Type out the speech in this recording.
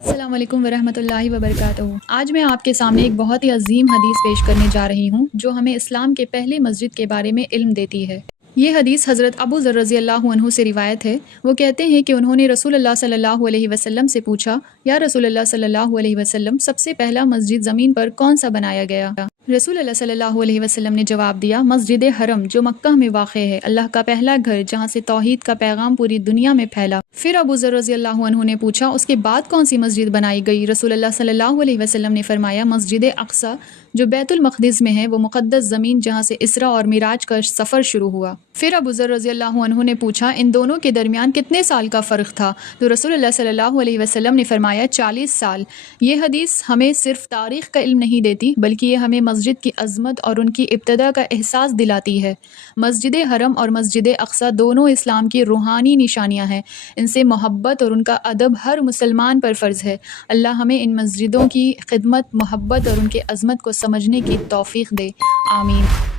السلام علیکم ورحمۃ اللہ وبرکاتہ۔ آج میں آپ کے سامنے ایک بہت ہی عظیم حدیث پیش کرنے جا رہی ہوں جو ہمیں اسلام کے پہلے مسجد کے بارے میں علم دیتی ہے۔ یہ حدیث حضرت ابو ذر رضی اللہ عنہ سے روایت ہے۔ وہ کہتے ہیں کہ انہوں نے رسول اللہ صلی اللہ علیہ وسلم سے پوچھا، یا رسول اللہ صلی اللہ علیہ وسلم، سب سے پہلا مسجد زمین پر کون سا بنایا گیا؟ رسول اللہ صلی اللہ علیہ وسلم نے جواب دیا، مسجد حرم جو مکہ میں واقع ہے، اللہ کا پہلا گھر جہاں سے توحید کا پیغام پوری دنیا میں پھیلا۔ پھر ابو ذر رضی اللہ عنہ نے پوچھا، اس کے بعد کون سی مسجد بنائی گئی؟ رسول اللہ صلی اللہ علیہ وسلم نے فرمایا، مسجد اقصی جو بیت المقدس میں ہے، وہ مقدس زمین جہاں سے اسرا اور معراج کا سفر شروع ہوا۔ پھر ابو ذر رضی اللہ عنہ نے پوچھا، ان دونوں کے درمیان کتنے سال کا فرق تھا؟ تو رسول اللہ صلی اللہ علیہ وسلم نے فرمایا، 40 سال۔ یہ حدیث ہمیں صرف تاریخ کا علم نہیں دیتی، بلکہ یہ ہمیں مسجد کی عظمت اور ان کی ابتدا کا احساس دلاتی ہے۔ مسجد حرم اور مسجد اقصی دونوں اسلام کی روحانی نشانیاں ہیں۔ ان سے محبت اور ان کا ادب ہر مسلمان پر فرض ہے۔ اللہ ہمیں ان مسجدوں کی خدمت، محبت اور ان کے عظمت کو سمجھنے کی توفیق دے، آمین۔